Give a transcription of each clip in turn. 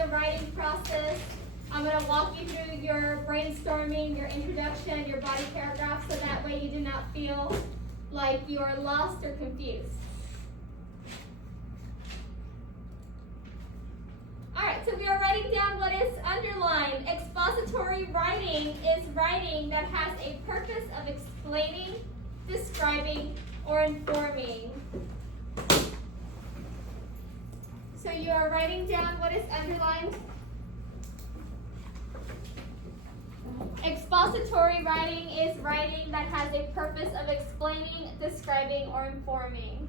the writing process. I'm going to walk you through your brainstorming, your introduction, your body paragraph, so that way you do not feel like you are lost or confused. Alright, so we are writing down what is underlined. Expository writing is writing that has a purpose of explaining, describing, or informing. So you are writing down what is underlined. Expository writing is writing that has a purpose of explaining, describing, or informing.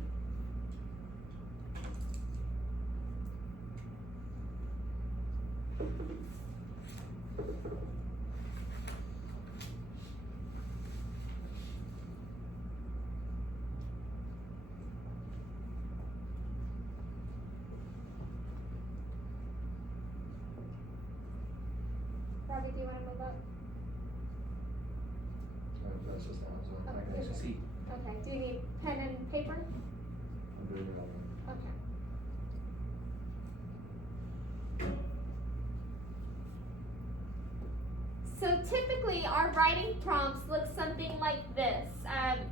Robbie, do you want to move up? That's just not, so Oh, I can actually see. Okay, do you need pen and paper? I'm doing it all. Okay. So typically our writing prompts look something like this,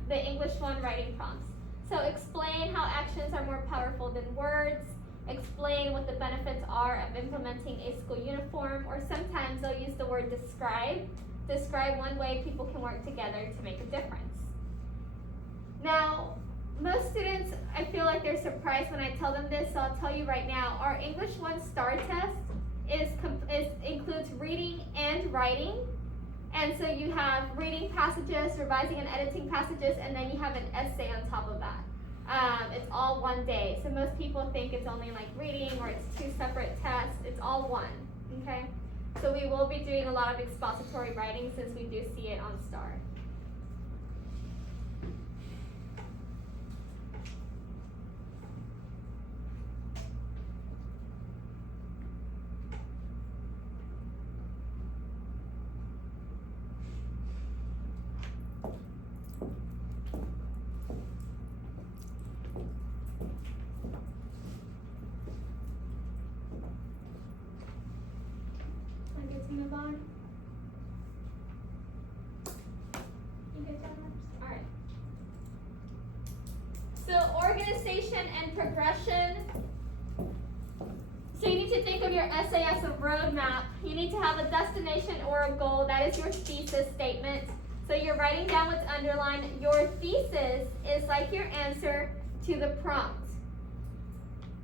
the English 1 writing prompts. So explain how actions are more powerful than words, explain what the benefits are of implementing a school uniform, or sometimes they'll use the word describe. Describe one way people can work together to make a difference. Now, most students, I feel like they're surprised when I tell them this, so I'll tell you right now. Our English 1 STAR test includes reading and writing. And so you have reading passages, revising and editing passages, and then you have an essay on top of that. It's all one day. So most people think it's only like reading or it's 2 separate tests. It's all one, okay? So we will be doing a lot of expository writing since we do see it on STAR. I get to move on. You good, Jennifer? All right. So organization and progression. So you need to think of your essay as a roadmap. You need to have a destination or a goal. That is your thesis statement. So you're writing down what's underlined. Your thesis is like your answer to the prompt.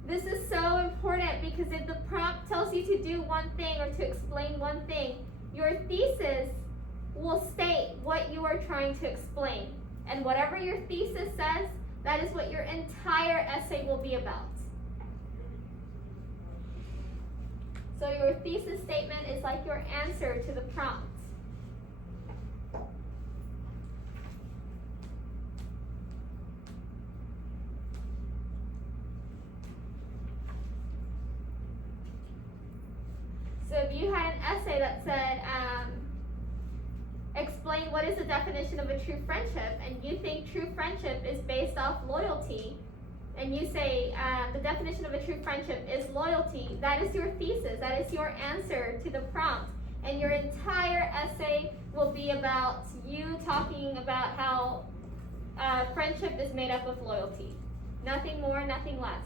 This is so important because if the prompt tells you to do one thing or to explain one thing, your thesis will state what you are trying to explain. And whatever your thesis says, that is what your entire essay will be about. So your thesis statement is like your answer to the prompt. So if you had an essay that said, explain what is the definition of a true friendship, and you think true friendship is based off loyalty, and you say the definition of a true friendship is loyalty, that is your thesis, that is your answer to the prompt. And your entire essay will be about you talking about how friendship is made up of loyalty. Nothing more, nothing less.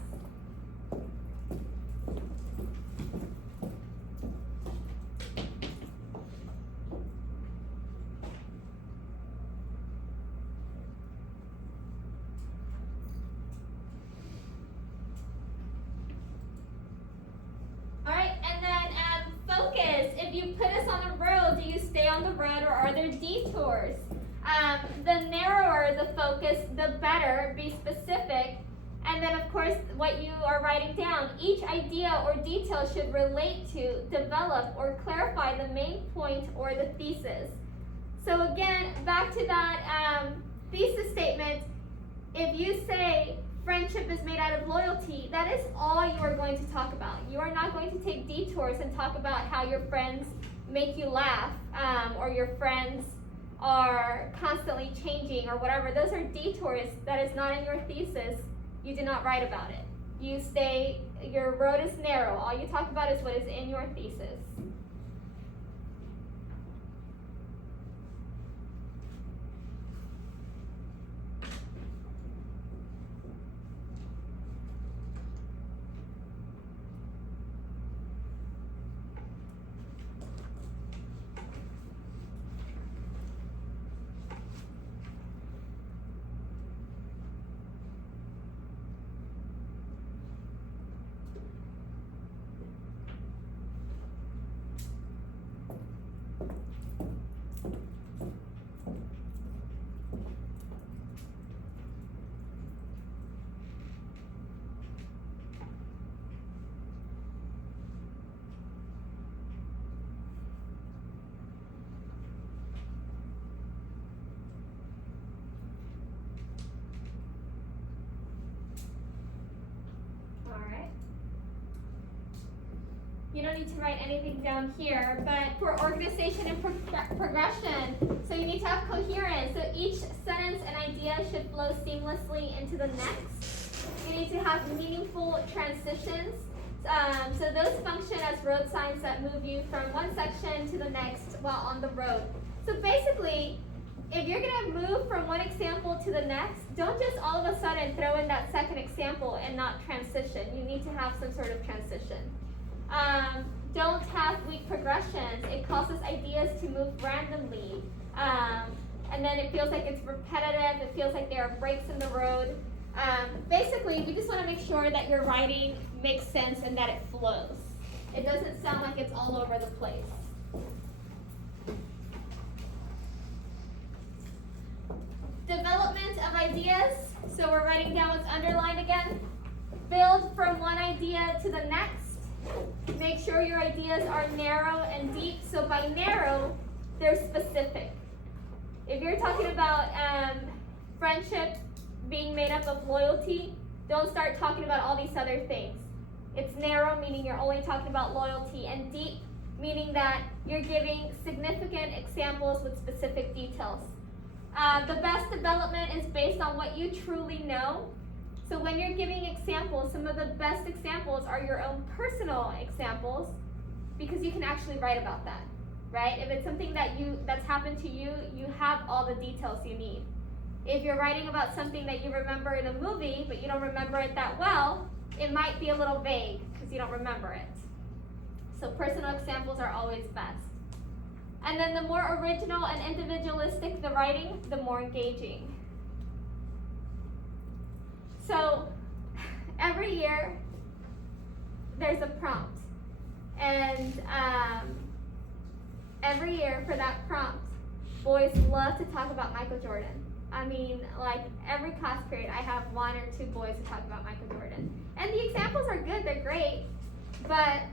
If you put us on a road, do you stay on the road or are there detours? The narrower the focus, the better. Be specific. And then, of course, what you are writing down. Each idea or detail should relate to, develop, or clarify the main point or the thesis. So again, back to that thesis statement. If you say friendship is made out of loyalty, that is all you are going to talk about. You are not going to take detours and talk about how your friends make you laugh, or your friends are constantly changing or whatever. Those are detours. That is not in your thesis. You do not write about it. You stay your road is narrow. All you talk about is what is in your thesis. You don't need to write anything down here, but for organization and progression, so you need to have coherence. So each sentence and idea should flow seamlessly into the next. You need to have meaningful transitions. So those function as road signs that move you from one section to the next while on the road. So basically, if you're going to move from one example to the next, don't just all of a sudden throw in that second example and not transition. You need to have some sort of transition. Don't have weak progressions. It causes ideas to move randomly. And then it feels like it's repetitive. It feels like there are breaks in the road. Basically, we just want to make sure that your writing makes sense and that it flows. It doesn't sound like it's all over the place. Development of ideas. So we're writing down what's underlined again. Build from one idea to the next. Make sure your ideas are narrow and deep. So by narrow, they're specific. If you're talking about friendship being made up of loyalty, don't start talking about all these other things. It's narrow, meaning you're only talking about loyalty, and deep, meaning that you're giving significant examples with specific details. The best development is based on what you truly know. So when you're giving examples, some of the best examples are your own personal examples, because you can actually write about that, right? If it's something that's happened to you, you have all the details you need. If you're writing about something that you remember in a movie, but you don't remember it that well, it might be a little vague because you don't remember it. So personal examples are always best. And then the more original and individualistic the writing, the more engaging. So every year there's a prompt, and every year for that prompt, boys love to talk about Michael Jordan. I mean, like every class period, I have one or two boys who talk about Michael Jordan. And the examples are good, they're great, but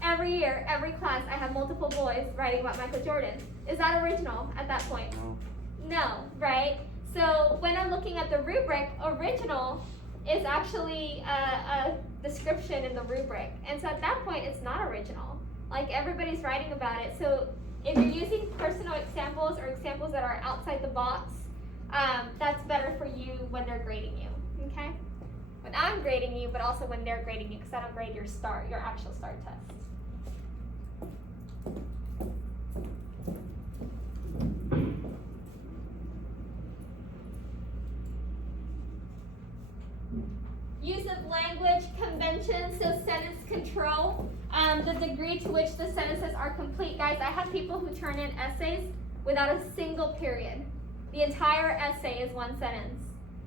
every year, every class, I have multiple boys writing about Michael Jordan. Is that original at that point? No, right? So when I'm looking at the rubric, original is actually a description in the rubric. And so at that point, it's not original. Like everybody's writing about it. So if you're using personal examples or examples that are outside the box, that's better for you when they're grading you, okay? When I'm grading you, but also when they're grading you, because I don't grade your actual STAR test. Use of language conventions, so sentence control, the degree to which the sentences are complete. Guys, I have people who turn in essays without a single period. The entire essay is one sentence.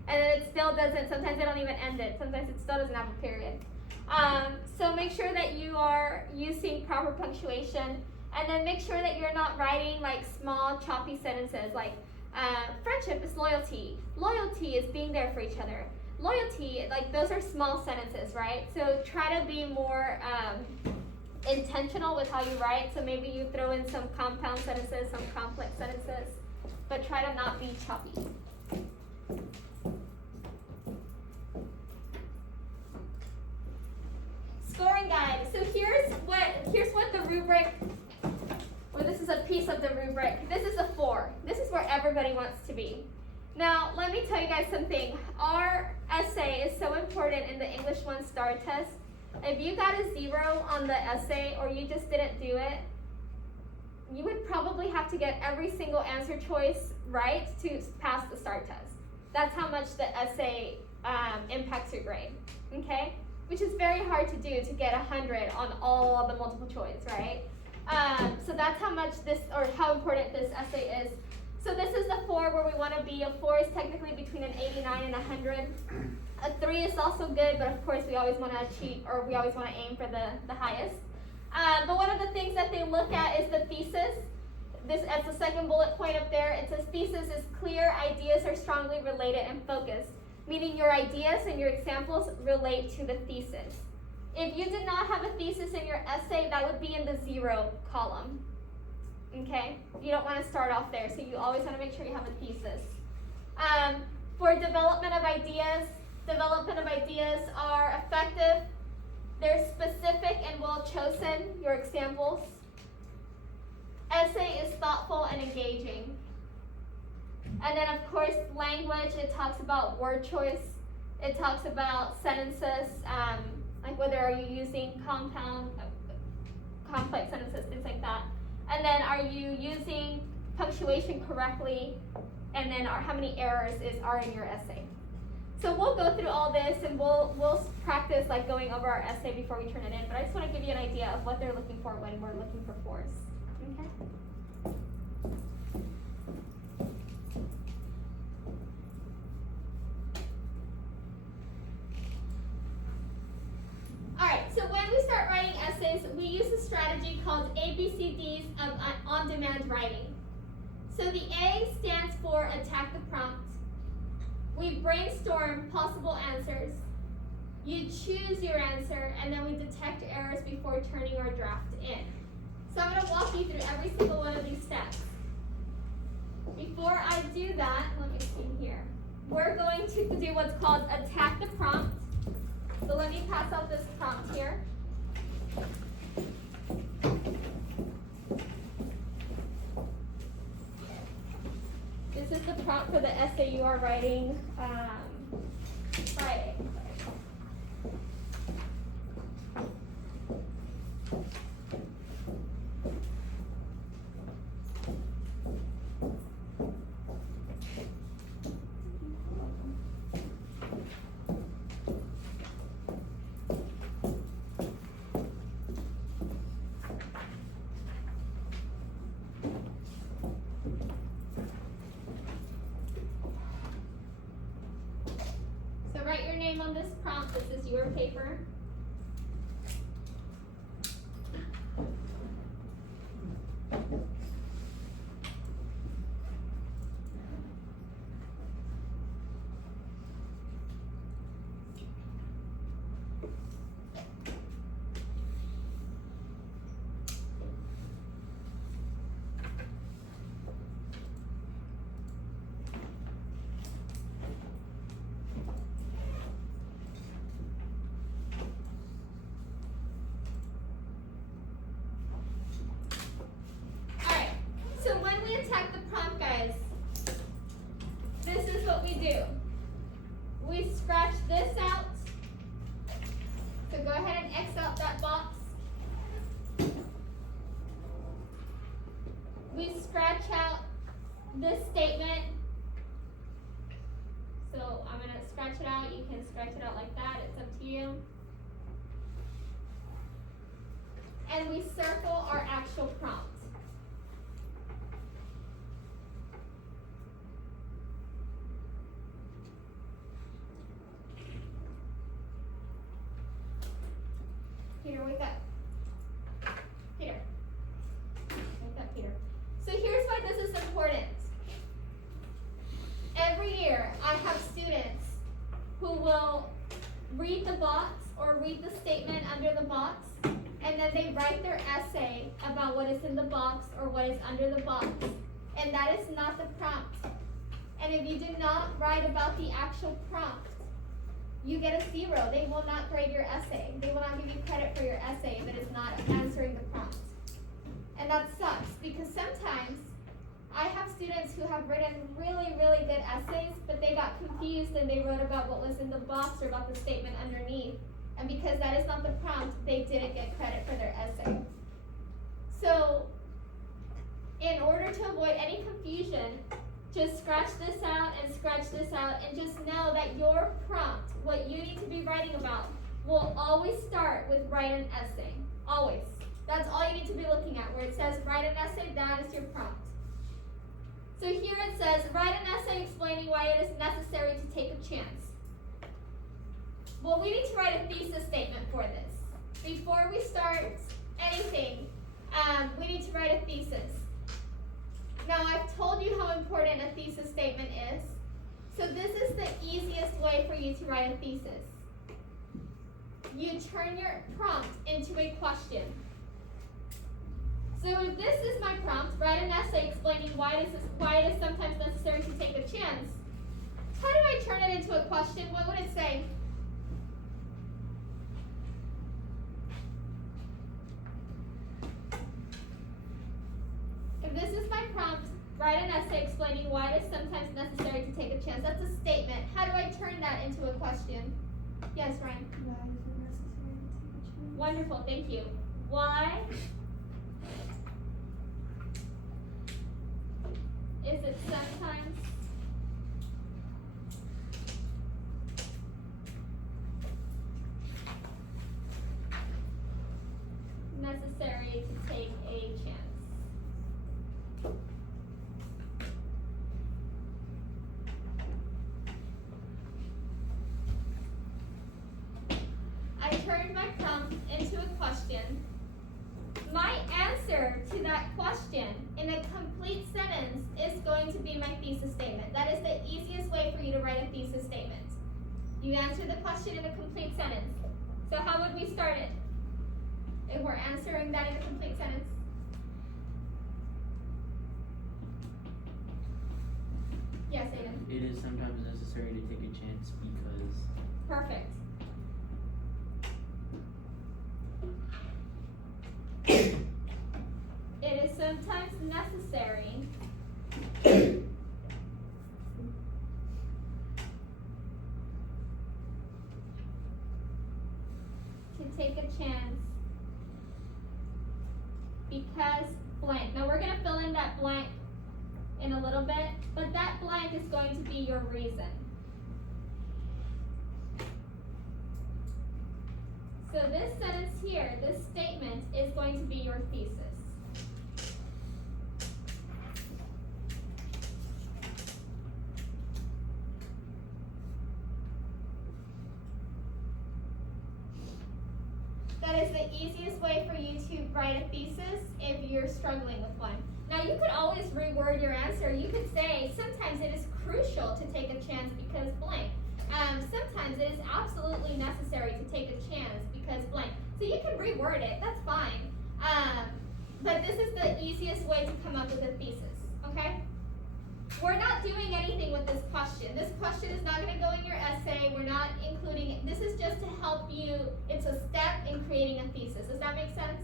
And then it still doesn't, sometimes they don't even end it. Sometimes it still doesn't have a period. So make sure that you are using proper punctuation, and then make sure that you're not writing like small choppy sentences like friendship is loyalty. Loyalty is being there for each other. Loyalty, like those are small sentences, right? So try to be more intentional with how you write. So maybe you throw in some compound sentences, some complex sentences, but try to not be choppy. Scoring guide. So here's what the rubric, well, this is a piece of the rubric. This is a 4. This is where everybody wants to be. Now, let me tell you guys something. Our essay is so important in the English 1 STAR test. If you got a 0 on the essay or you just didn't do it, you would probably have to get every single answer choice right to pass the STAR test. That's how much the essay impacts your grade, okay? Which is very hard to do, to get 100 on all of the multiple choice, right? So that's how much this, or how important this essay is. So this is the 4 where we want to be. A 4 is technically between an 89 and 100. A 3 is also good, but of course we always want to achieve, or we always want to aim for the highest. But one of the things that they look at is the thesis. This, as the second bullet point up there, it says thesis is clear, ideas are strongly related and focused, meaning your ideas and your examples relate to the thesis. If you did not have a thesis in your essay, that would be in the 0 column. Okay? You don't want to start off there, so you always want to make sure you have a thesis. For development of ideas are effective. They're specific and well chosen, your examples. Essay is thoughtful and engaging. And then of course, language, it talks about word choice. It talks about sentences, like whether are you using complex sentences, things like that. And then are you using punctuation correctly? And then how many errors are in your essay? So we'll go through all this and we'll practice like going over our essay before we turn it in. But I just want to give you an idea of what they're looking for when we're looking for 4s. Okay? Alright, so when we start writing essays, we use a strategy called ABCDs of on-demand writing. So the A stands for attack the prompt. We brainstorm possible answers. You choose your answer, and then we detect errors before turning our draft in. So I'm going to walk you through every single one of these steps. Before I do that, let me see here. We're going to do what's called attack the prompt. So let me pass out this prompt here. This is the prompt for the essay you are writing Friday. So write your name on this prompt. This is your paper. So when we attack the prompt, guys, this is what we do. We scratch this out. So go ahead and X out that box. We scratch out this statement. So I'm going to scratch it out. You can scratch it out like that. It's up to you. And we circle our actual prompt. Peter, wake up. Peter. Wake up, Peter. So here's why this is important. Every year, I have students who will read the box or read the statement under the box, and then they write their essay about what is in the box or what is under the box. And that is not the prompt. And if you do not write about the actual prompt, you get a 0. They will not grade your essay. They will not give you credit for your essay if it is not answering the prompt. And that sucks because sometimes I have students who have written really, really good essays, but they got confused and they wrote about what was in the box or about the statement underneath. And because that is not the prompt, they didn't get credit for their essay. So, in order to avoid any confusion, just scratch this out and scratch this out, and just know that your prompt, what you need to be writing about, will always start with write an essay. Always. That's all you need to be looking at. Where it says write an essay, that is your prompt. So here it says, write an essay explaining why it is necessary to take a chance. Well, we need to write a thesis statement for this. Before we start anything, we need to write a thesis. Now, I've told you how important a thesis statement is. So this is the easiest way for you to write a thesis. You turn your prompt into a question. So if this is my prompt, write an essay explaining why it is sometimes necessary to take a chance. How do I turn it into a question? What would it say? If this is my prompt, write an essay explaining why it is sometimes necessary to take a chance. That's a statement. How do I turn that into a question? Yes, Ryan? Why is it necessary to take a chance? Wonderful, thank you. Why is it sometimes necessary to take a chance? I turned my prompt into a question. My answer to that question in a complete sentence is going to be my thesis statement. That is the easiest way for you to write a thesis statement. You answer the question in a complete sentence. So how would we start it if we're answering that in a complete sentence? Yes, Aiden. It is sometimes necessary to take a chance because. Perfect. It is sometimes necessary to take a chance because blank. Now we're going to fill in that blank in a little bit, but that blank is going to be your reason. So this sentence here, this statement, is going to be your thesis. That is the easiest way for you to write a thesis if you're struggling with one. Now you could always reword your answer. You could say, sometimes it is crucial to take a chance because blank. Sometimes it is absolutely necessary to take a chance because blank. So you can reword it, that's fine. But this is the easiest way to come up with a thesis, okay? We're not doing anything with this question. This question is not going to go in your essay. We're not including it. This is just to help you. It's a step in creating a thesis. Does that make sense?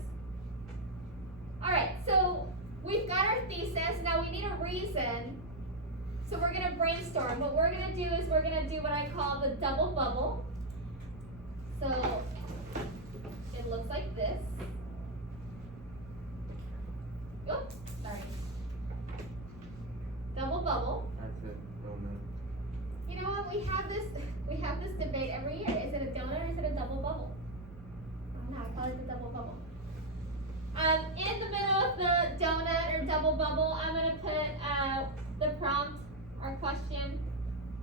All right, so we've got our thesis. Now we need a reason. So we're going to brainstorm. What we're going to do is we're going to do what I call the double bubble. So it looks like this. Oops, sorry. Double bubble. I said donut. You know what? We have this debate every year. Is it a donut or is it a double bubble? I don't know. I call it the double bubble. In the middle of the donut or double bubble, I'm gonna put the prompt, our question.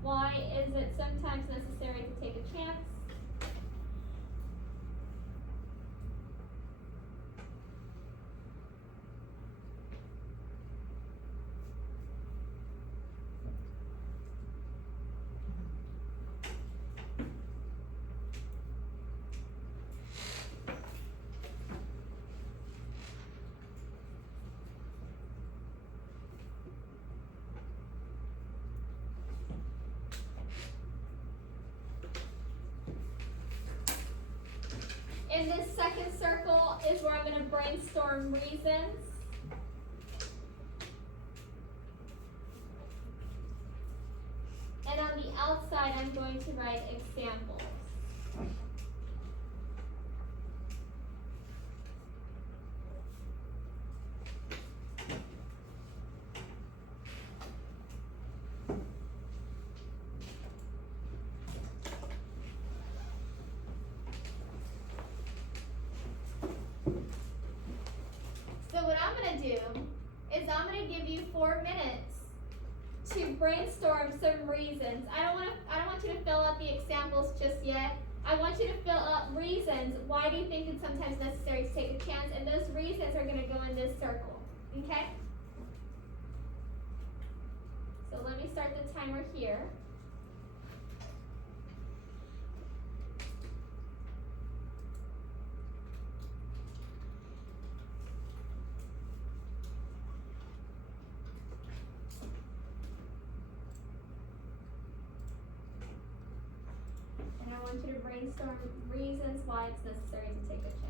Why is it sometimes necessary to take a chance? In this second circle is where I'm going to brainstorm reasons. outside, I'm going to write examples. So what I'm gonna do is I'm gonna give you 4 minutes to brainstorm some reasons. I don't want you to fill out the examples just yet. I want you to fill out reasons. Why do you think it's sometimes necessary to take a chance? And those reasons are gonna go in this circle. Okay? So let me start the timer here. And I want you to brainstorm reasons why it's necessary to take a chance.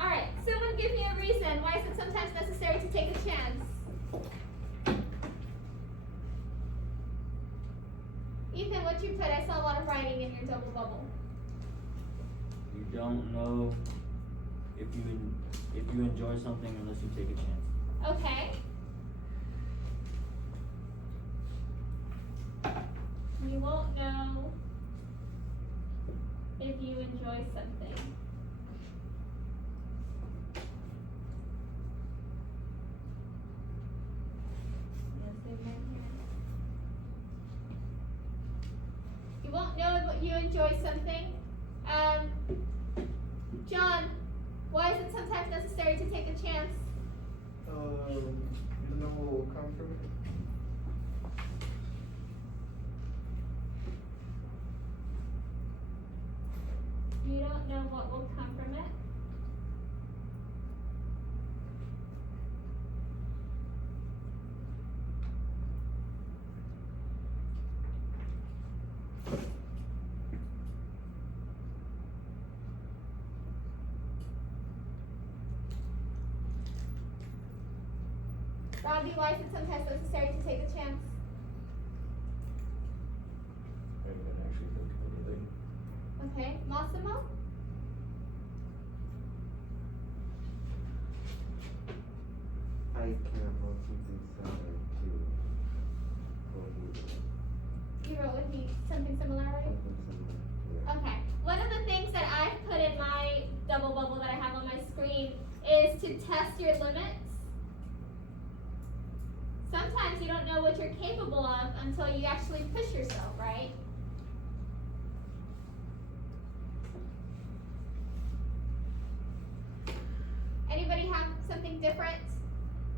Alright, someone give me a reason. Why is it sometimes necessary to take a chance? Ethan, what you put? I saw a lot of writing in your double bubble. You don't know if you enjoy something unless you take a chance. Okay. You won't know if you enjoy something. Yes, amen here. You won't know if you enjoy something. John, why is it sometimes necessary to take a chance? You know what will come from it? You don't know what will come from it? Robbie, why is it sometimes necessary to take a chance? I can actually think of anything. Okay, Massimo? I care about something similar to what we do. You wrote with me something similar, right? Something similar, yeah. Okay. One of the things that I've put in my double bubble that I have on my screen is to test your limits. Sometimes you don't know what you're capable of until you actually push yourself, right? Anybody have something different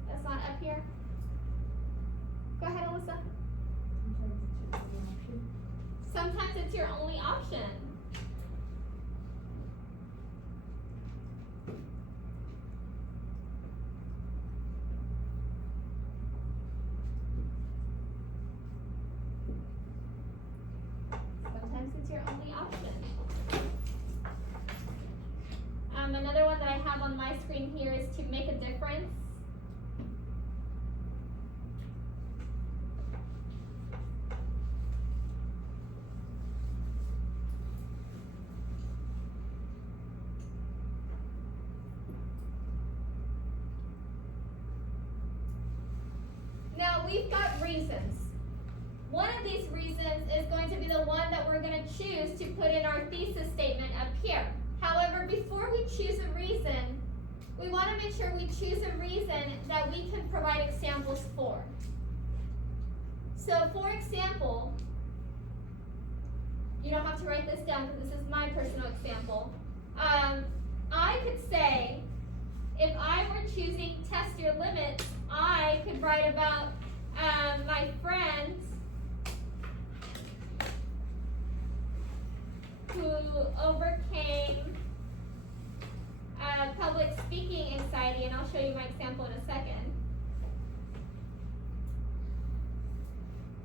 that's not up here? Go ahead, Alyssa. Sometimes it's your only option. Sometimes it's your only option. Another one that I have on my screen here is to make a difference. Now we've got reasons. One of these reasons is going to be the one that we're going to choose to put in our thesis statement up here. However, before we choose a reason, we want to make sure we choose a reason that we can provide examples for. So for example, you don't have to write this down because this is my personal example. I could say, if I were choosing test your limits, I could write about my friends who overcame public speaking anxiety, and I'll show you my example in a second.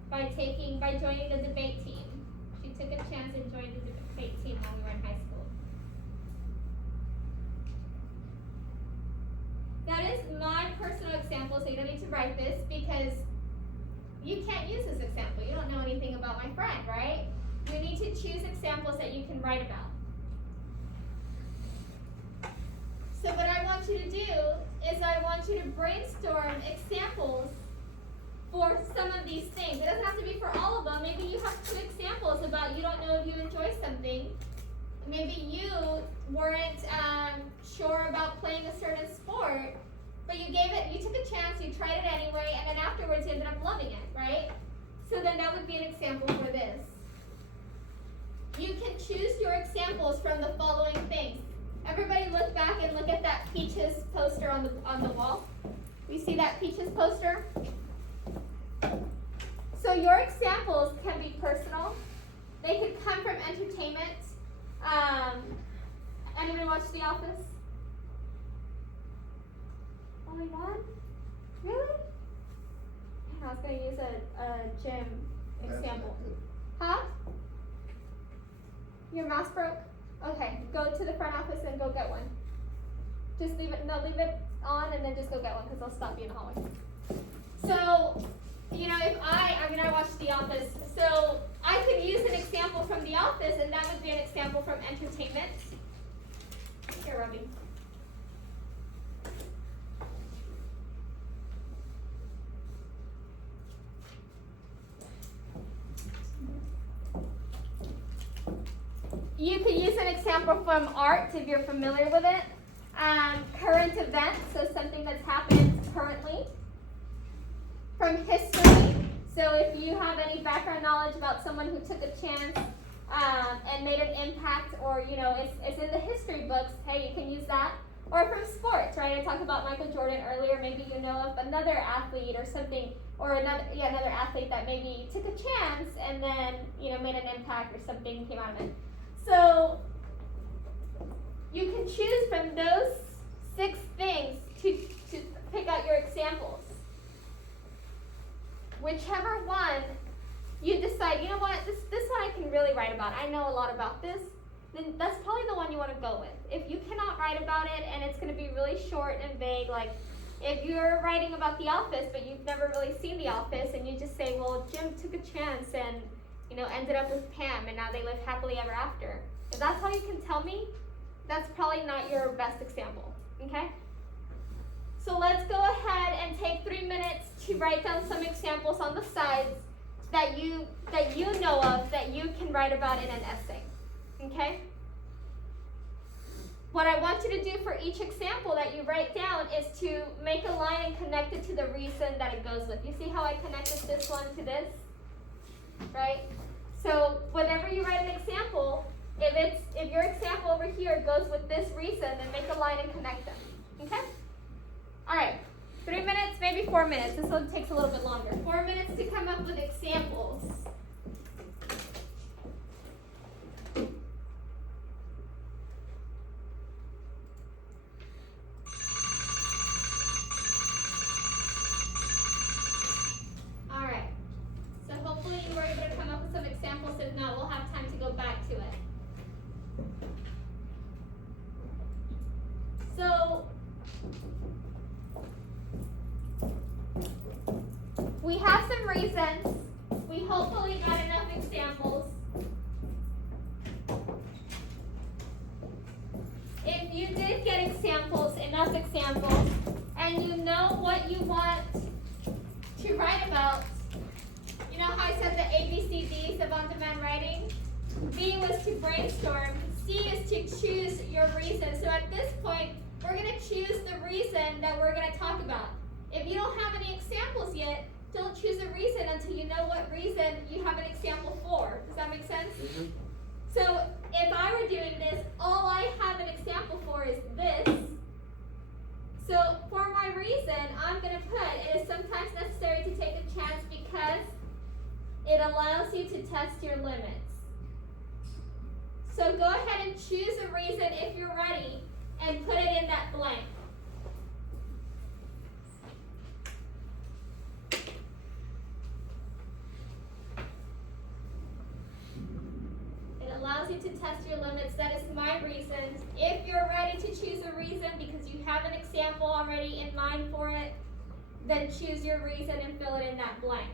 by joining the debate team. She took a chance and joined the debate team when we were in high school. That is my personal example, so you don't need to write this because you can't use this example. You don't know anything about my friend, right? You need to choose examples that you can write about. So what I want you to do is I want you to brainstorm examples for some of these things. It doesn't have to be for all of them. Maybe you have 2 examples about you don't know if you enjoy something. Maybe you weren't sure about playing a certain sport, but you took a chance, you tried it anyway, and then afterwards you ended up loving it, right? So then that would be an example for this. You can choose your examples from the following things. Everybody look back and look at that Peaches poster on the wall. You see that Peaches poster? So your examples can be personal. They could come from entertainment. Anybody watch The Office? Only one? Really? Man, I was going to use a gym example. Huh? Your mouse broke? Okay, go to the front office and go get one. Just leave it on and then just go get one because I'll stop you in the hallway. So, if I watched The Office, so I could use an example from The Office and that would be an example from entertainment. Here, Robbie. You could use an example from art if you're familiar with it. Current events, so something that's happened currently. From history, so if you have any background knowledge about someone who took a chance and made an impact, or it's in the history books, hey, you can use that. Or from sports, right? I talked about Michael Jordan earlier. Maybe you know of another athlete or something, or another athlete that maybe took a chance and then made an impact or something came out of it. So you can choose from those 6 things to pick out your examples. Whichever one you decide, you know what, this one I can really write about. I know a lot about this. Then that's probably the one you want to go with. If you cannot write about it and it's going to be really short and vague, like if you're writing about The Office but you've never really seen The Office and you just say, well, Jim took a chance and ended up with Pam and now they live happily ever after. If that's all you can tell me, that's probably not your best example, okay? So let's go ahead and take 3 minutes to write down some examples on the sides that you know of that you can write about in an essay, okay? What I want you to do for each example that you write down is to make a line and connect it to the reason that it goes with. You see how I connected this one to this, right? So whenever you write an example, if your example over here goes with this reason, then make a line and connect them. Okay? Alright. 3 minutes, maybe 4 minutes. This one takes a little bit longer. 4 minutes to come up with examples. Alright. So hopefully you were able to come up with some examples. If not, we'll have time to go back to it. So, we have some reasons. We hopefully got enough examples. If you did get enough examples, and you know what you want to write about, you know how I said the ABCDs of on-demand writing? B was to brainstorm. C is to choose your reason. So at this point, we're going to choose the reason that we're going to talk about. If you don't have any examples yet, don't choose a reason until you know what reason you have an example for. Does that make sense? Mm-hmm. So if I were doing this, all I have an example for is this. So for my reason, I'm going to put, it is sometimes necessary to take a chance because it allows you to test your limits. So go ahead and choose a reason if you're ready and put it in that blank. allows you to test your limits. That is my reasons. If you're ready to choose a reason because you have an example already in mind for it, then choose your reason and fill it in that blank.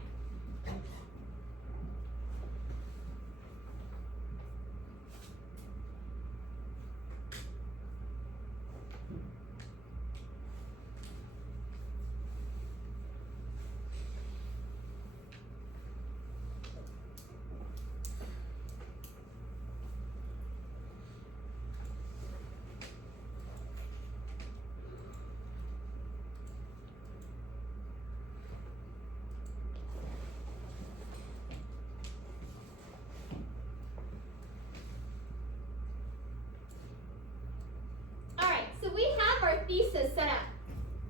So we have our thesis set up.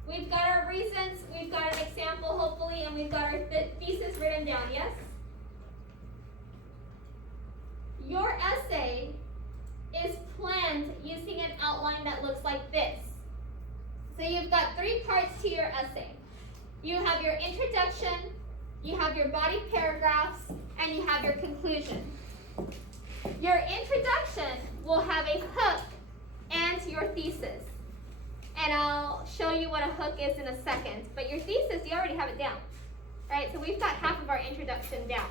We've got our reasons, we've got an example hopefully, and we've got our thesis written down, yes? Your essay is planned using an outline that looks like this. So you've got 3 parts to your essay. You have your introduction, you have your body paragraphs, and you have your conclusion. Your introduction will have a hook and your thesis. And I'll show you what a hook is in a second. But your thesis, you already have it down. Right? So we've got half of our introduction down.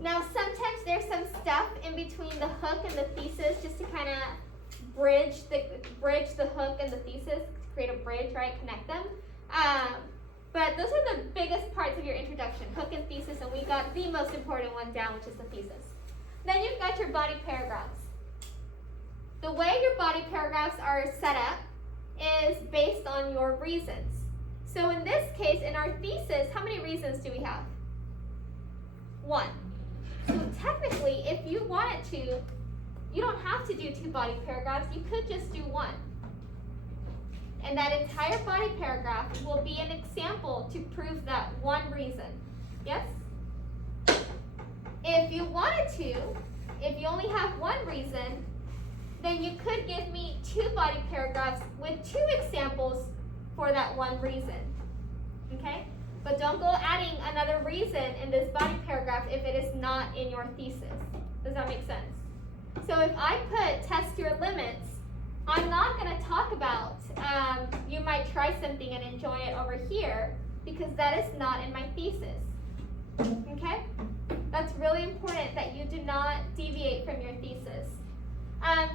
Now sometimes there's some stuff in between the hook and the thesis just to kind of bridge the hook and the thesis, to create a bridge, right? Connect them. But those are the biggest parts of your introduction, hook and thesis, and we got the most important one down, which is the thesis. Then you've got your body paragraphs. The way your body paragraphs are set up is based on your reasons. So in this case, in our thesis, how many reasons do we have? 1. So technically, if you wanted to, you don't have to do 2 body paragraphs, you could just do 1. And that entire body paragraph will be an example to prove that one reason. Yes? If you wanted to, if you only have 1 reason, then you could give me 2 body paragraphs with 2 examples for that 1 reason. Okay? But don't go adding another reason in this body paragraph if it is not in your thesis. Does that make sense? So if I put test your limits, I'm not going to talk about you might try something and enjoy it over here because that is not in my thesis. Okay? That's really important that you do not deviate from your thesis.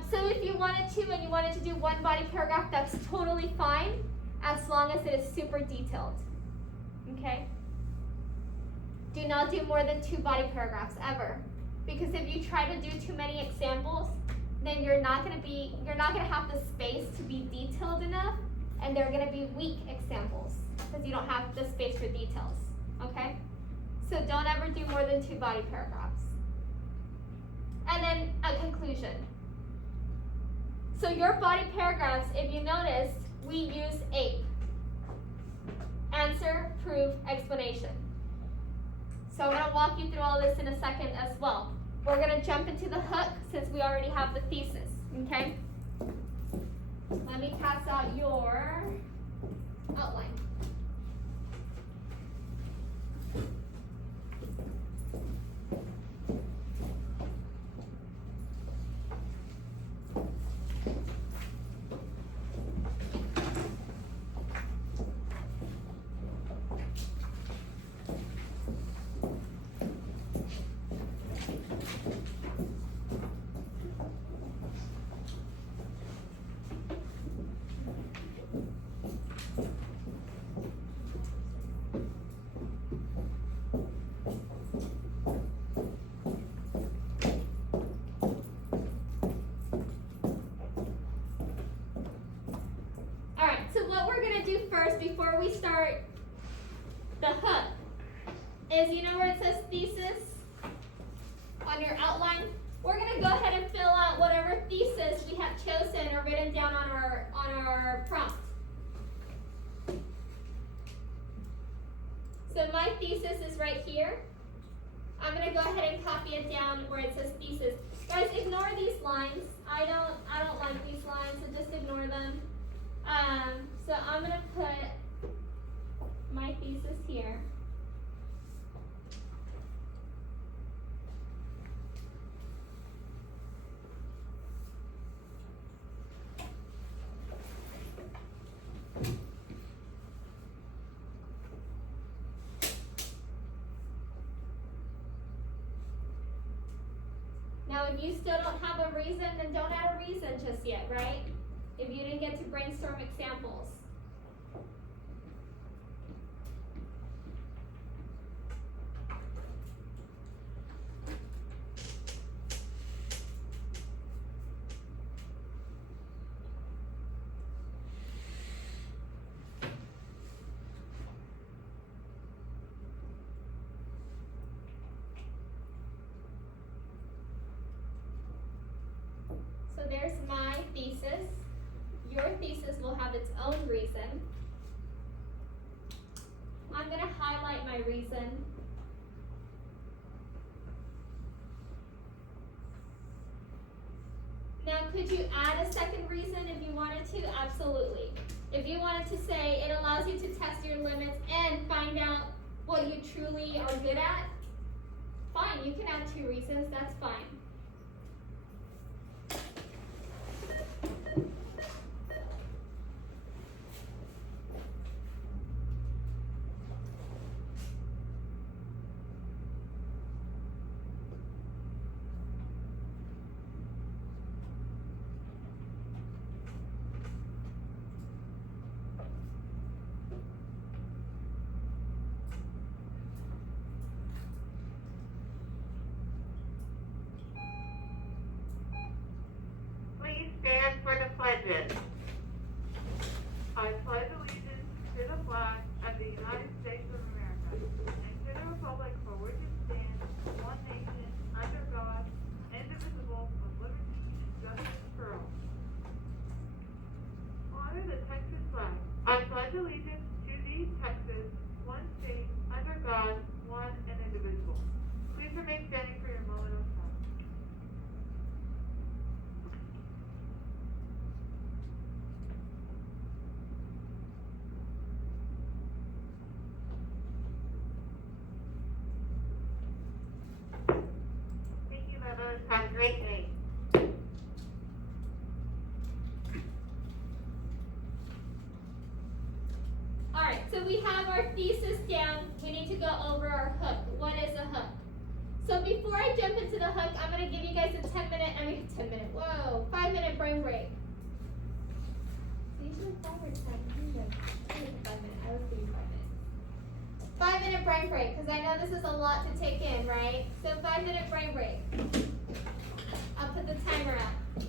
So if you wanted to and you wanted to do 1 body paragraph, that's totally fine as long as it is super detailed. Okay? Do not do more than 2 body paragraphs ever. Because if you try to do too many examples, then you're not going to have the space to be detailed enough, and they're going to be weak examples because you don't have the space for details. Okay? So don't ever do more than 2 body paragraphs. And then a conclusion. So your body paragraphs, if you notice, we use APE. Answer, proof, explanation. So I'm going to walk you through all this in a second as well. We're going to jump into the hook since we already have the thesis. Okay? Let me pass out your outline. First, before we start the hook, is you know where it says thesis on your outline? We're going to go ahead and fill out whatever thesis we have chosen or written down on our prompt. So my thesis is right here. I'm going to go ahead and copy it down where it says thesis. Guys, ignore these lines. I don't like these lines, so just ignore them. So I'm going to put my thesis here. . if you still don't have a reason, then don't add a reason just yet, right? If you didn't get to brainstorm examples. So there's my thesis. Your thesis will have its own reason. I'm going to highlight my reason. Now, could you add a second reason if you wanted to? Absolutely. If you wanted to say it allows you to test your limits and find out what you truly are good at, fine, you can add 2 reasons, that's fine. Please stand for the pledges. I pledge allegiance to the flag of the United States of America and to the republic for which it stands, one nation, under God, indivisible, with liberty and justice for all. Honor the Texas flag. I pledge allegiance to the Texas, one state, under God, one and indivisible. Please remain standing for your moment of silence. Thank you, Bubba. Have a great day. Alright, so we have our thesis down. We need to go over our hook. What is a hook? So before I jump into the hook, I'm going to give you guys a 5-minute brain break. So usually 5 or 10. I was doing 5 minutes. 5-minute brain break, because I know this is a lot to take in, right? So 5-minute brain break. I'll put the timer up.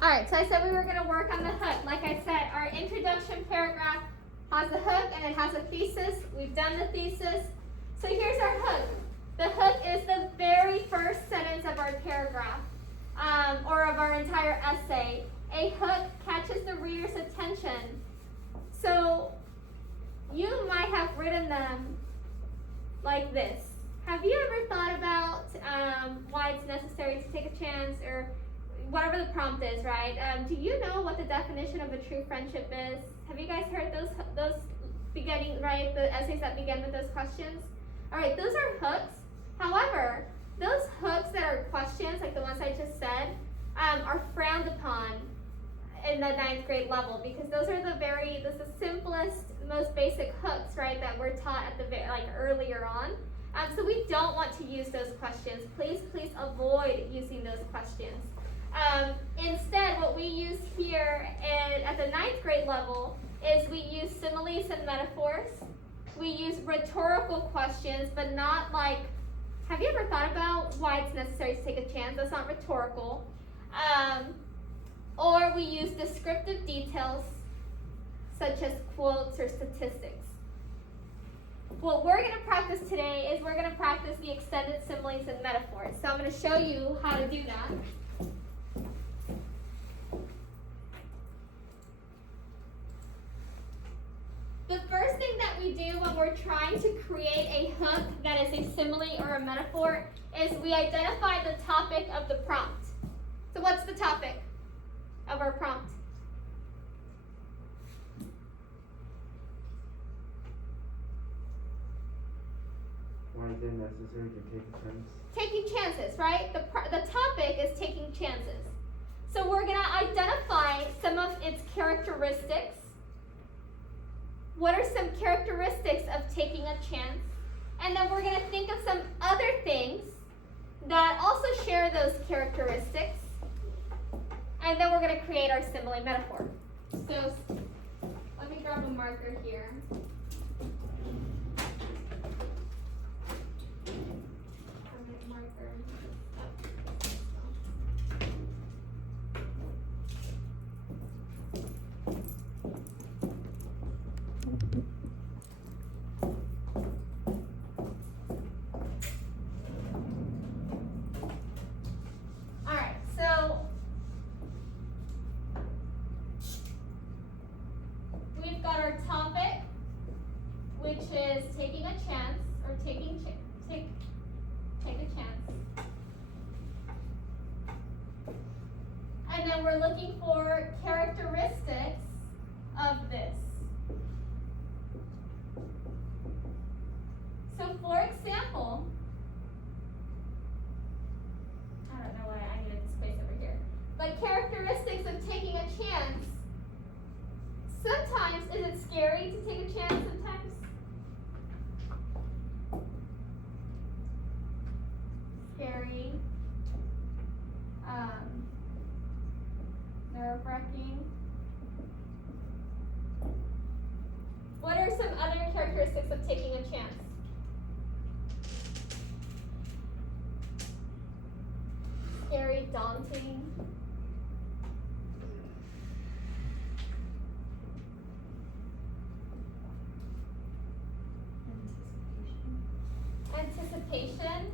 Alright, so I said we were going to work on the hook. Like I said, our introduction paragraph has a hook and it has a thesis. We've done the thesis. So here's our hook. The hook is the very first sentence of our paragraph, or of our entire essay. A hook catches the reader's attention. So you might have written them like this. Have you ever thought about why it's necessary to take a chance, or whatever the prompt is, right? Do you know what the definition of a true friendship is? Have you guys heard those beginning, right? The essays that begin with those questions? All right, those are hooks. However, those hooks that are questions, like the ones I just said, are frowned upon in the 9th grade level, because those are the simplest, most basic hooks, right, that we're taught at the earlier on. So we don't want to use those questions. Please avoid using those questions. Instead, what we use here at the 9th grade level is we use similes and metaphors. We use rhetorical questions, but not like, have you ever thought about why it's necessary to take a chance? That's not rhetorical. Or we use descriptive details, such as quotes or statistics. What we're going to practice today is we're going to practice the extended similes and metaphors. So I'm going to show you how to do that. The first thing that we do when we're trying to create a hook that is a simile or a metaphor is we identify the topic of the prompt. So what's the topic of our prompt? Why is it necessary to take a chance? Taking chances, right? The topic is taking chances. So we're gonna identify some of its characteristics. What are some characteristics of taking a chance? And then we're gonna think of some other things that also share those characteristics. And then we're gonna create our simile metaphor. So let me grab a marker here. Permanent marker. Alright, so we've got our topic, which is taking a chance, or take a chance. And then we're looking for characteristics of this. So for example, I don't know why I needed space over here. But characteristics of taking a chance. Sometimes, is it scary to take a chance sometimes? Scary. Nerve-wracking. What are some other characteristics of taking a chance? Scary, daunting. Anticipation.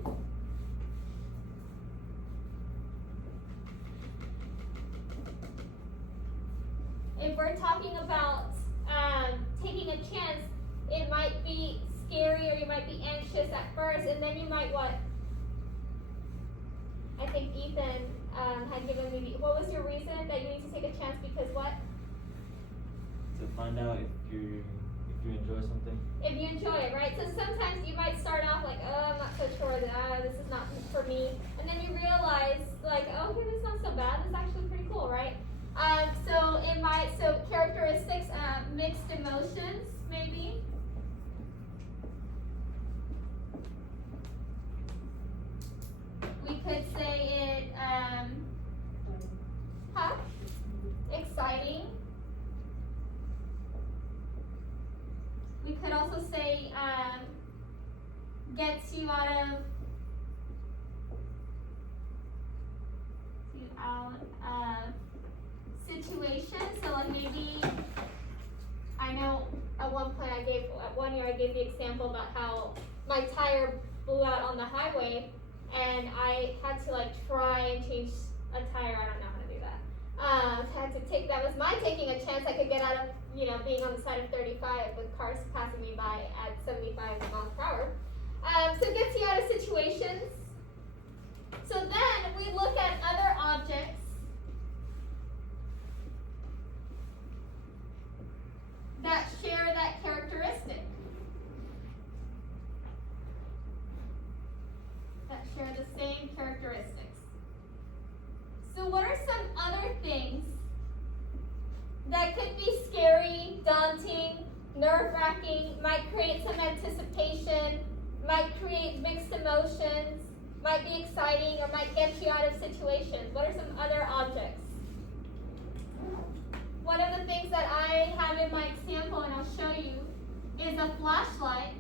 If we're talking about taking a chance, it might be scary or you might be anxious at first, and then you might what? I think Ethan had given me, what was your reason that you need to take a chance because what? To find out if you enjoy something. If you enjoy it, right? So sometimes you might start off like, oh, I'm not so sure that this is not for me. And then you realize like, oh, okay, this is not so bad. This is actually pretty cool, right? So characteristics, mixed emotions, maybe. We could say it, exciting. We could also say, gets you out of situation. So like maybe, I know at one year I gave the example about how my tire blew out on the highway and I had to like try and change a tire. I don't know how to do that. That was my taking a chance I could get out of, being on the side of 35 with cars passing me by at 75 miles per hour. So it gets you out of situations. So then we look at other objects that share that characteristic. That share the same characteristics. So what are some other things that could be scary, daunting, nerve-wracking, might create some anticipation, might create mixed emotions, might be exciting, or might get you out of situations? What are some other objects? One of the things that I have in my example, and I'll show you, is a flashlight.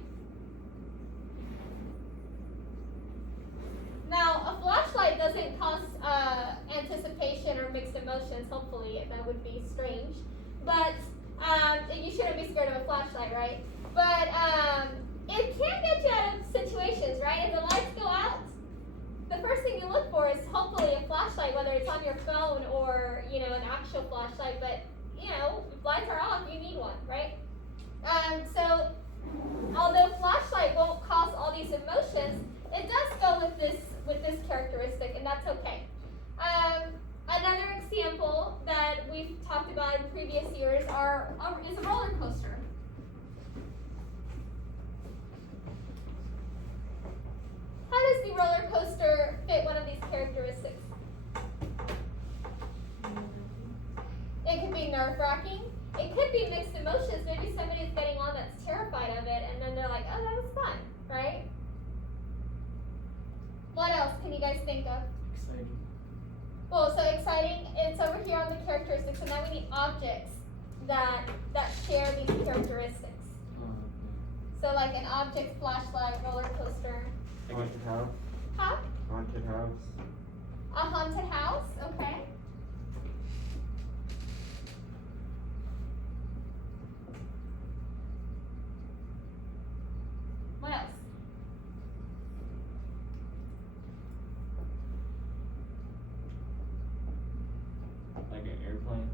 Now, a flashlight doesn't cause anticipation or mixed emotions, hopefully. That would be strange. But you shouldn't be scared of a flashlight, right? But it can get you out of situations, right? If the lights go out, the first thing you look for is hopefully a flashlight, whether it's on your phone or, an actual flashlight. But, if lights are off, you need one, right? So, although flashlight won't cause all these emotions, it does go with this characteristic, and that's okay. Another example that we've talked about in previous years is a roller coaster. characteristics? It could be nerve-wracking. It could be mixed emotions. Maybe somebody's getting on that's terrified of it, and then they're like, oh, that was fun, right? What else can you guys think of? Exciting. Well, so exciting, it's over here on the characteristics, and now we need objects that share these characteristics. So like an object, flashlight, roller coaster. Haunted house. Huh? Haunted house. A haunted house, okay. What else? Like an airplane.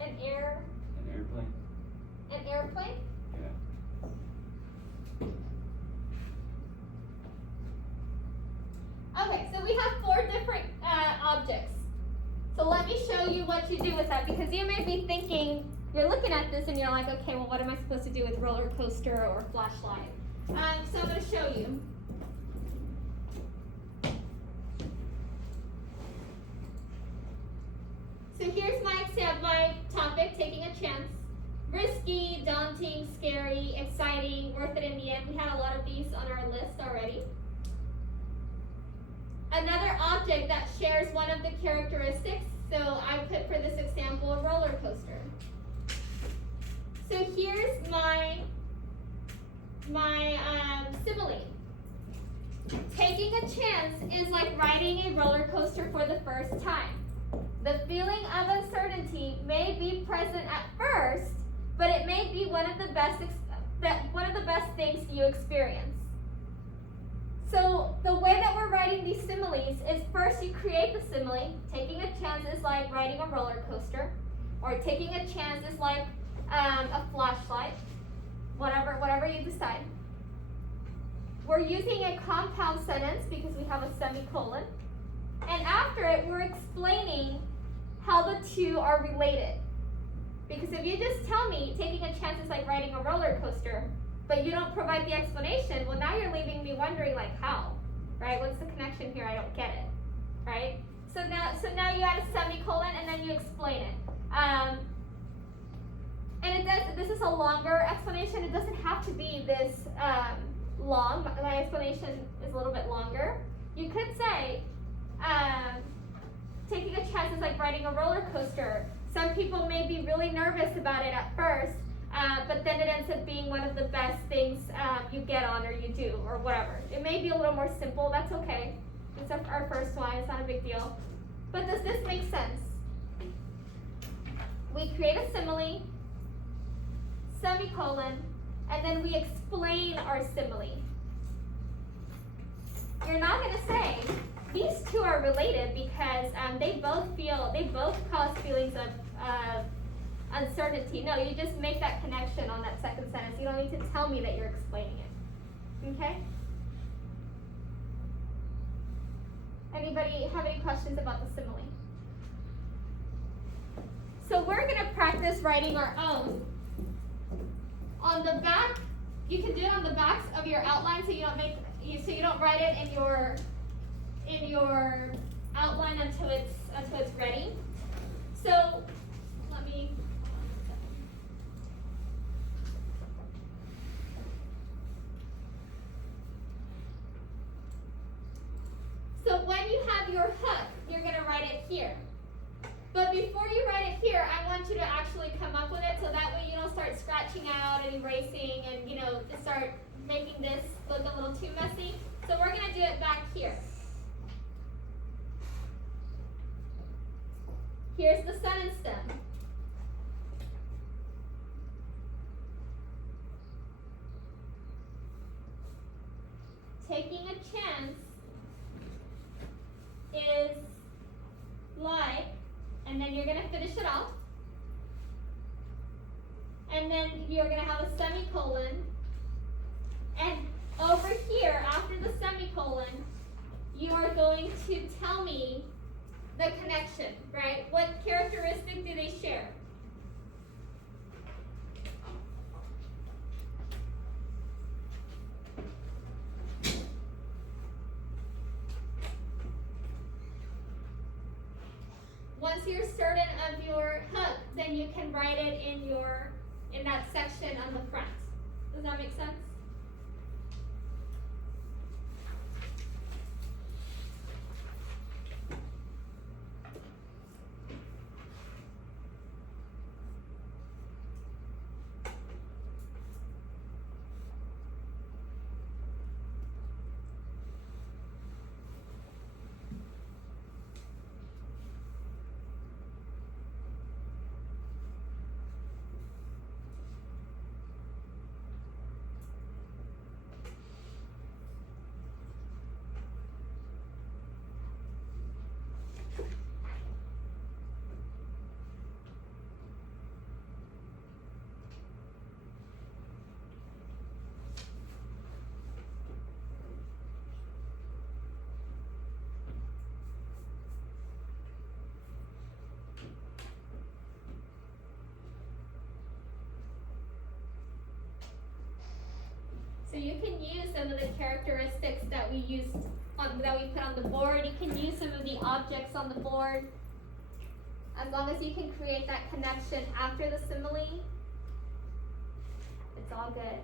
An An airplane. airplane? Yeah. Okay, so we have 4 different objects. So let me show you what you do with that, because you may be thinking, you're looking at this and you're like, okay, well, what am I supposed to do with roller coaster or flashlight? So I'm going to show you. So here's my topic, taking a chance. Risky, daunting, scary, exciting, worth it in the end. We had a lot of these on our list already. Another object that shares one of the characteristics, so I put for this example a roller coaster. So here's my simile. Taking a chance is like riding a roller coaster for the first time. The feeling of uncertainty may be present at first, but it may be one of the best things you experience. So the way that we're writing these similes is first you create the simile. Taking a chance is like riding a roller coaster, or taking a chance is like a flashlight. Whatever you decide. We're using a compound sentence because we have a semicolon. And after it, we're explaining how the two are related. Because if you just tell me taking a chance is like riding a roller coaster, but you don't provide the explanation, well, now you're leaving me wondering, like, how? Right? What's the connection here? I don't get it. Right? So now you add a semicolon and then you explain it. And this is a longer explanation. It doesn't have to be this long. My explanation is a little bit longer. You could say, taking a chance is like riding a roller coaster. Some people may be really nervous about it at first, but then it ends up being one of the best things you get on or you do or whatever. It may be a little more simple. That's okay. It's our first one. It's not a big deal. But does this make sense? We create a simile, semicolon, and then we explain our simile. You're not going to say these two are related because they both cause feelings of uncertainty. No, you just make that connection on that second sentence. You don't need to tell me that you're explaining it. Okay? Anybody have any questions about the simile? So we're going to practice writing our own. On the back, you can do it on the backs of your outline so you don't write it in your outline until it's ready. So let me So when you have your hook, you're going to write it here. But before you write it here, I want you to actually come up with it so that way you don't start scratching out and erasing and, just start making this look a little too messy. So we're going to do it back here. Here's the sentence stem. Taking a chance is like, and then you're going to finish it off. And then you're going to have a semicolon. And over here, after the semicolon, you are going to tell me the connection, right? What characteristic do they share? once you're certain of your hook, then you can write it in that section on the front. Does that make sense? So you can use some of the characteristics that we put on the board. You can use some of the objects on the board. As long as you can create that connection after the simile, it's all good.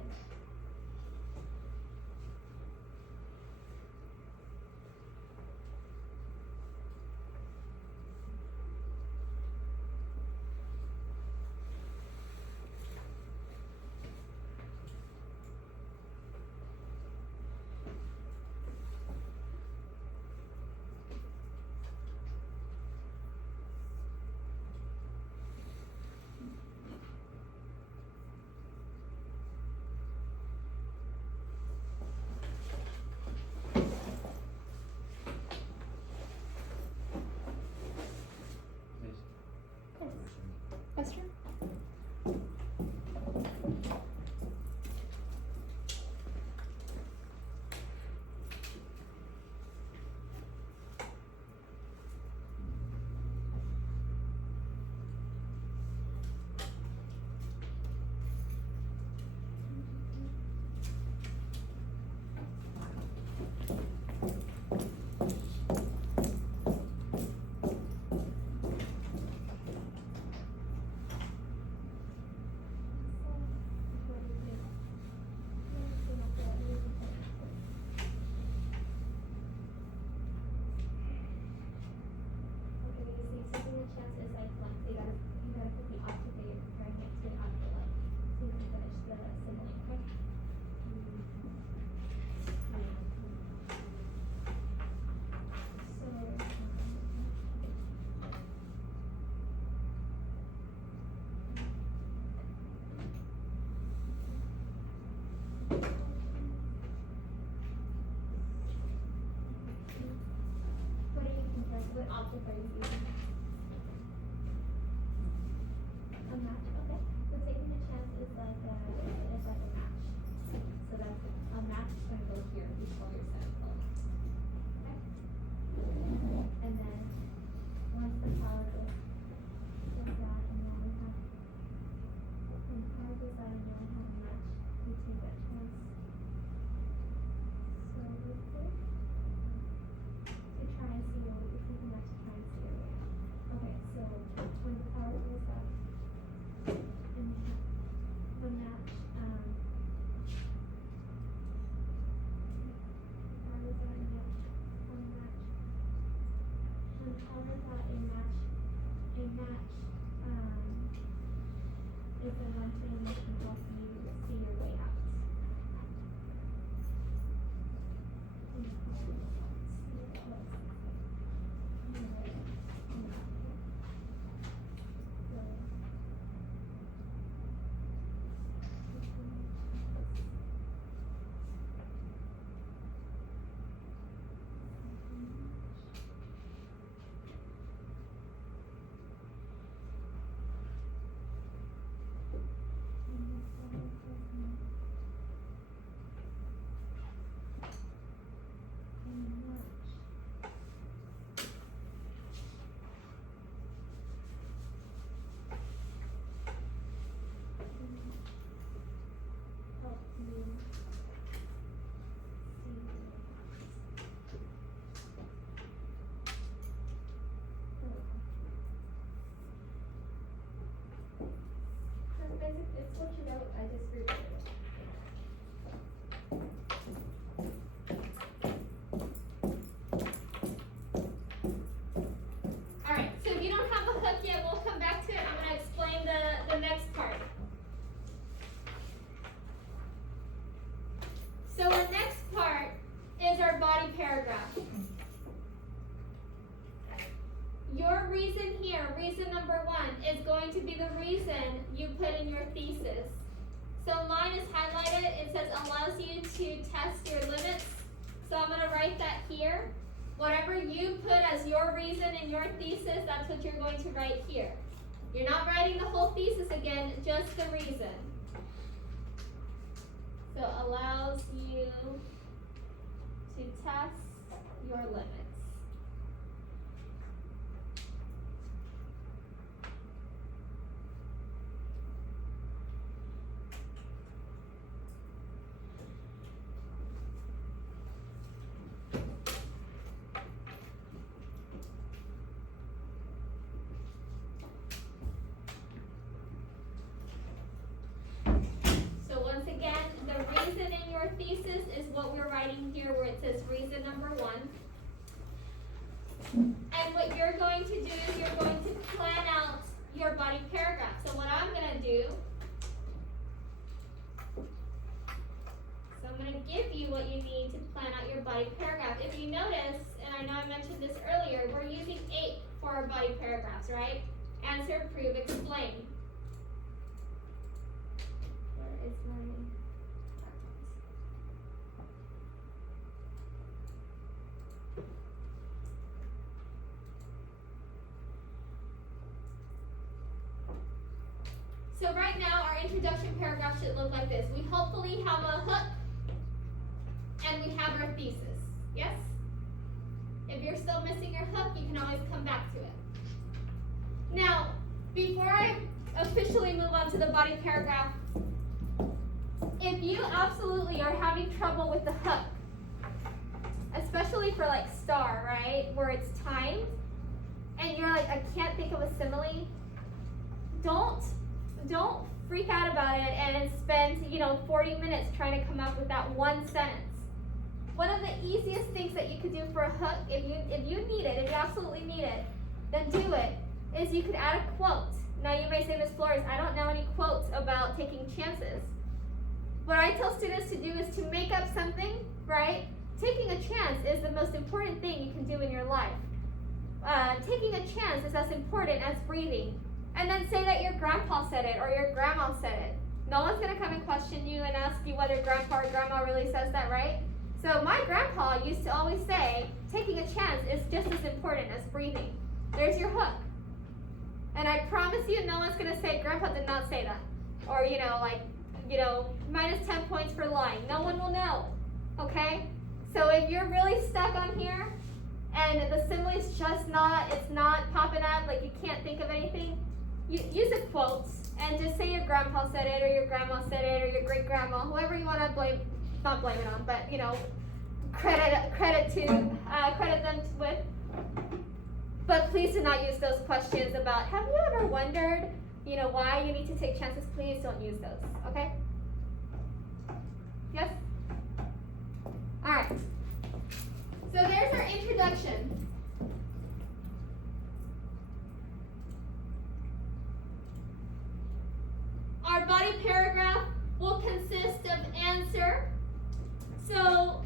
Esther? What object are you using? A match, okay. So taking a chance is like a match. So that's a match is gonna go here before your set of clothes. Okay? And then once the power goes that, and then we have when the power goes out and you only have a match, we take that chance. So real quick. To try and see your if you can actually try and see your way out. Okay, so when the power goes out and you have the match, the power goes out and you have one match. When the power goes out, a match is the one thing that can help you see your way out. be the reason you put in your thesis. So mine is highlighted. It says allows you to test your limits. So I'm gonna write that here. Whatever you put as your reason in your thesis, that's what you're going to write here. You're not writing the whole thesis again, just the reason. So allows you to test your limits. So once again, the reason in your thesis is what we're writing here where it says reason number 1. And what you're going to do is you're going to plan out your body paragraph. So what I'm going to do, so I'm going to give you what you need to plan out your body paragraph. If you notice, and I know I mentioned this earlier, we're using 8 for our body paragraphs, right? Answer, prove, explain. Where is my background? So right now, our introduction paragraph should look like this. We hopefully have a hook, and we have our thesis. Yes? If you're still missing your hook, you can always come back to it. Now, before I officially move on to the body paragraph, if you absolutely are having trouble with the hook, especially for like star, right, where it's timed, and you're like, I can't think of a simile, don't freak out about it and spend 40 minutes trying to come up with that one sentence. One of the easiest things that you could do for a hook, if you need it, if you absolutely need it, then do it, is you could add a quote. Now you may say, Ms. Flores, I don't know any quotes about taking chances. What I tell students to do is to make up something, right? Taking a chance is the most important thing you can do in your life. Taking a chance is as important as breathing. And then say that your grandpa said it or your grandma said it. No one's gonna come and question you and ask you whether grandpa or grandma really says that, right? So my grandpa used to always say, taking a chance is just as important as breathing. There's your hook. And I promise you, no one's gonna say, grandpa did not say that. Or, minus 10 points for lying. No one will know, okay? So if you're really stuck on here, and the simile's just it's not popping up, like you can't think of anything, use a quote, and just say your grandpa said it, or your grandma said it, or your great-grandma, whoever you wanna not blame it on, but, credit them with. But please do not use those questions about, have you ever wondered, why you need to take chances? Please don't use those, okay? Yes? All right. So there's our introduction. Our body paragraph will consist of answer. So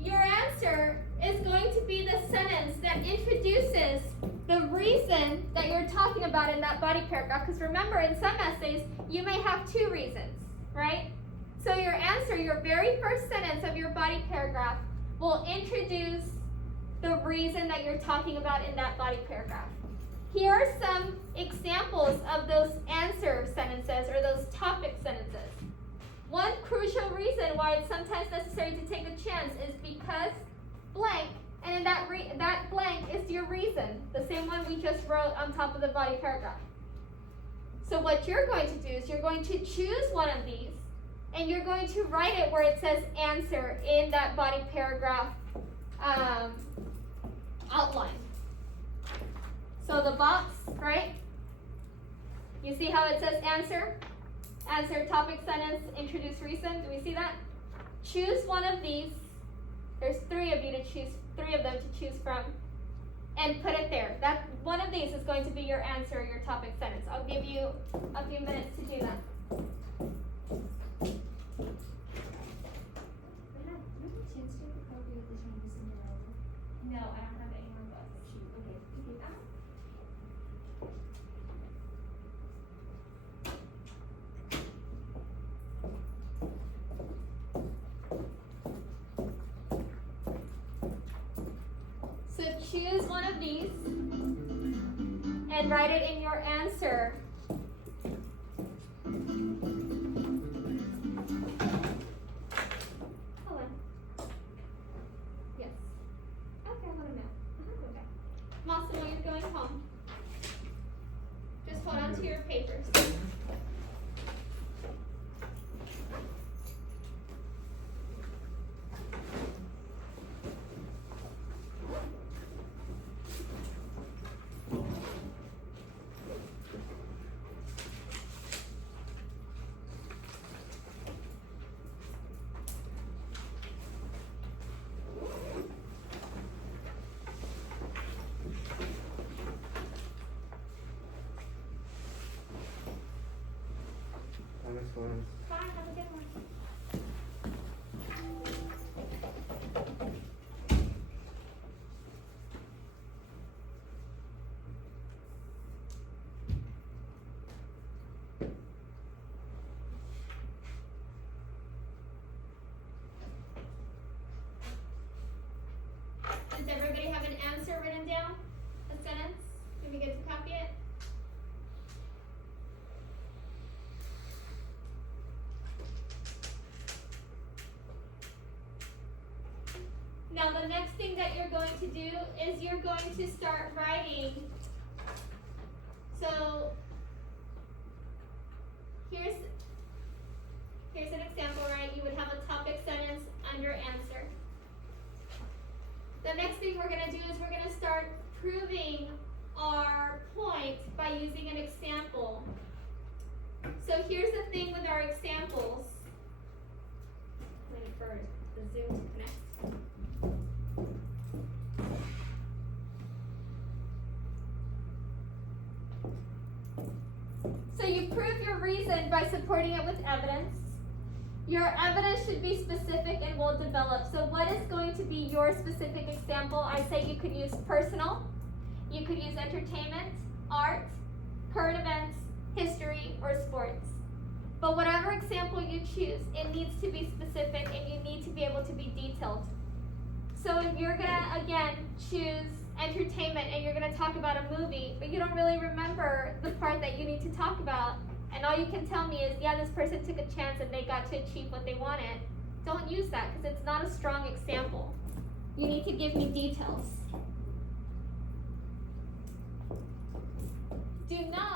your answer is going to be the sentence that introduces the reason that you're talking about in that body paragraph. Because remember, in some essays, you may have 2 reasons, right? So your answer, your very first sentence of your body paragraph, will introduce the reason that you're talking about in that body paragraph. Here are some examples of those answer sentences or those topic sentences. One crucial reason why it's sometimes necessary to take a chance is because blank, and in that blank is your reason, the same one we just wrote on top of the body paragraph. So what you're going to do is you're going to choose one of these, and you're going to write it where it says answer in that body paragraph outline. So the box, right? You see how it says answer? Answer, topic, sentence, introduce reason. Do we see that? Choose one of these. There's 3 of them to choose from. And put it there. That one of these is going to be your answer, your topic, sentence. I'll give you a few minutes to do that. No, I don't have any more books. Okay. So choose one of these and write it in your answer. Hold on. Yes. Okay, hold on now. Okay. Massimo, you're going home. Just hold on to your papers. Thomas Lawrence. Bye, have a good one. Does everybody have an answer written down? A sentence? Did we get to copy it? Now the next thing that you're going to do is you're going to start writing. So here's an example, right? You would have a topic sentence under answer. The next thing we're gonna do is we're gonna start proving our point by using an example. So here's the thing with our examples. Waiting for the Zoom to connect. So you prove your reason by supporting it with evidence. Your evidence should be specific and well developed. So what is going to be your specific example? I say you could use personal, you could use entertainment, art, current events, history, or sports. But whatever example you choose, it needs to be specific and you need to be able to be detailed. So if you're gonna, again, choose entertainment and you're gonna talk about a movie, but you don't really remember the part that you need to talk about, and all you can tell me is, yeah, this person took a chance and they got to achieve what they wanted, don't use that because it's not a strong example. You need to give me details. Do not